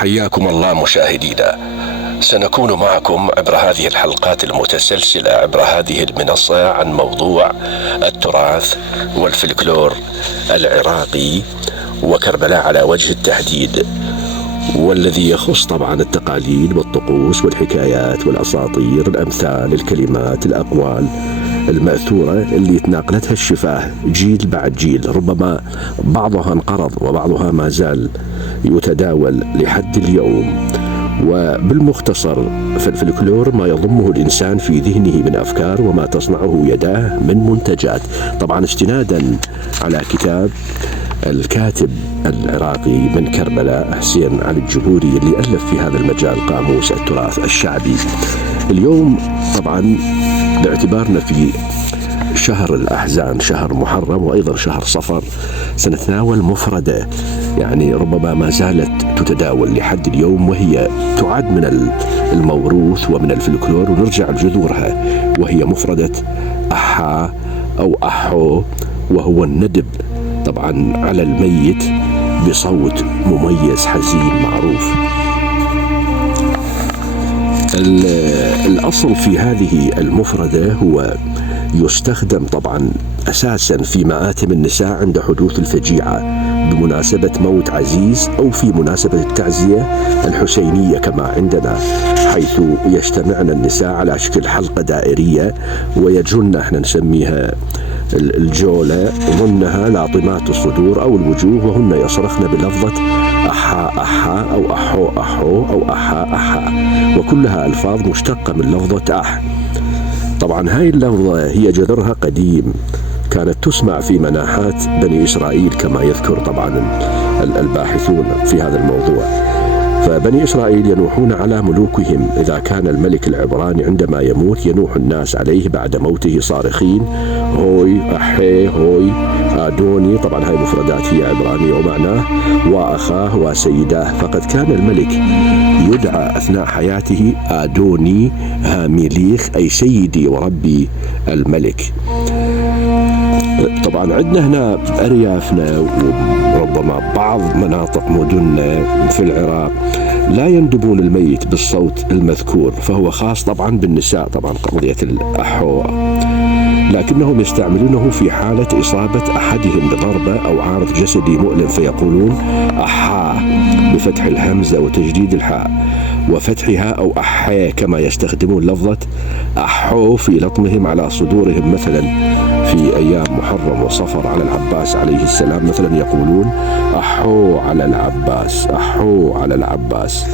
حياكم الله مشاهدينا. سنكون معكم عبر هذه الحلقات المتسلسلة عبر هذه المنصة عن موضوع التراث والفلكلور العراقي وكربلاء على وجه التحديد، والذي يخص طبعا التقاليد والطقوس والحكايات والأساطير، الأمثال، الكلمات، الأقوال المأثورة اللي تناقلتها الشفاه جيل بعد جيل. ربما بعضها انقرض وبعضها ما زال يتداول لحد اليوم. وبالمختصر فالفلكلور ما يضمه الإنسان في ذهنه من أفكار وما تصنعه يداه من منتجات، طبعا استنادا على كتاب الكاتب العراقي من كربلاء حسين علي الجبوري اللي ألف في هذا المجال قاموس التراث الشعبي. اليوم طبعا باعتبارنا في شهر الأحزان، شهر محرم وأيضا شهر صفر، سنتناول مفردة يعني ربما ما زالت تتداول لحد اليوم، وهي تعد من الموروث ومن الفلكلور ونرجع لجذورها، وهي مفردة أحا أو أحو، وهو الندب طبعا على الميت بصوت مميز حزين معروف. الأصل في هذه المفردة هو يستخدم طبعا أساسا في مآتم النساء عند حدوث الفجيعة بمناسبة موت عزيز أو في مناسبة التعزية الحسينية كما عندنا، حيث يجتمعن النساء على شكل حلقة دائرية ويجن، احنا نسميها الجولة، ضمنها لاطمات الصدور أو الوجوه، وهن يصرخن بلفظة أحا أحا أو أحو أحو أو أحا أحا، وكلها ألفاظ مشتقة من لفظة أح. طبعا هاي اللفظة هي جذرها قديم، كانت تسمع في مناحات بني إسرائيل كما يذكر طبعا الباحثون في هذا الموضوع. فبني إسرائيل ينوحون على ملوكهم، إذا كان الملك العبراني عندما يموت ينوح الناس عليه بعد موته صارخين هوي أحي هوي آدوني، طبعا هاي مفردات هي عبرانية ومعناه وأخاه وسيداه. فقد كان الملك يدعى أثناء حياته آدوني هاميليخ، أي سيدي وربي الملك. طبعا عندنا هنا أريافنا وربما بعض مناطق مدننا في العراق لا يندبون الميت بالصوت المذكور، فهو خاص طبعا بالنساء، طبعا قضية الأحو، لكنهم يستعملونه في حالة إصابة أحدهم بضربة أو عارض جسدي مؤلم، فيقولون أحا بفتح الهمزة وتجديد الحاء وفتحها، أو أحا كما يستخدمون لفظة أحو في لطمهم على صدورهم، مثلا في أيام محرم وصفر على العباس عليه السلام، مثلا يقولون أحو على العباس، أحو على العباس.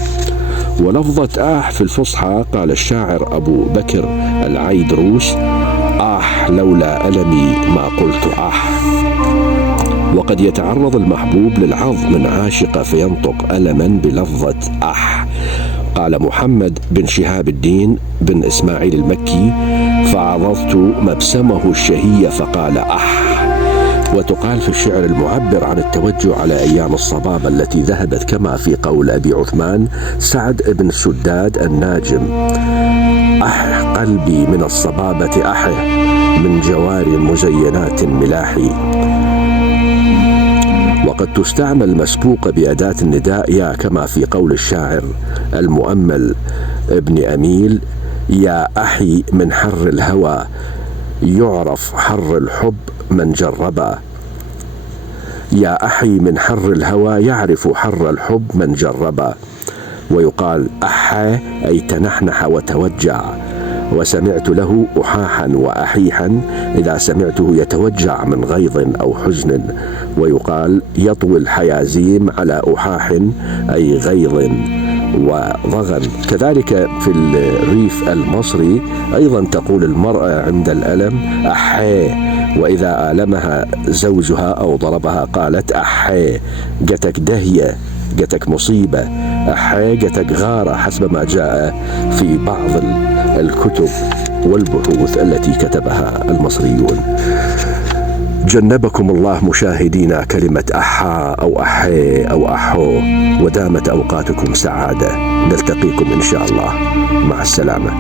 ولفظة آح في الفصحى قال الشاعر أبو بكر العيدروس آح لولا ألمي ما قلت آح. وقد يتعرض المحبوب للعض من عاشقة فينطق ألما بلفظة أح. قال محمد بن شهاب الدين بن إسماعيل المكي فعضضت مبسمه الشهية فقال أح. وتقال في الشعر المعبر عن التوجع على أيام الصبابة التي ذهبت، كما في قول أبي عثمان سعد بن سداد الناجم أح قلبي من الصبابة أحه من جوار مزينات ملاحي. وقد تستعمل مسبوقة بأداة النداء يا، كما في قول الشاعر المؤمل ابن أميل يا أحي من حر الهوى يعرف حر الحب من جربا. يا أحي من حر الهوى يعرف حر الحب من جربا. ويقال أحا أي تنحنح وتوجع، وسمعت له أحاحا وأحيحا إذا سمعته يتوجع من غيظ أو حزن. ويقال يطوي الحيازيم على أحاح أي غيظ وضغن. كذلك في الريف المصري أيضا تقول المرأة عند الألم أحي، وإذا آلمها زوجها أو ضربها قالت أحي جتك دهية، جتك مصيبة، أحي جتك غارة، حسب ما جاء في بعض الكتب والبحوث التي كتبها المصريون. جنبكم الله مشاهدينا كلمة أحا أو أحي أو أحو، ودامت أوقاتكم سعادة. نلتقيكم إن شاء الله، مع السلامة.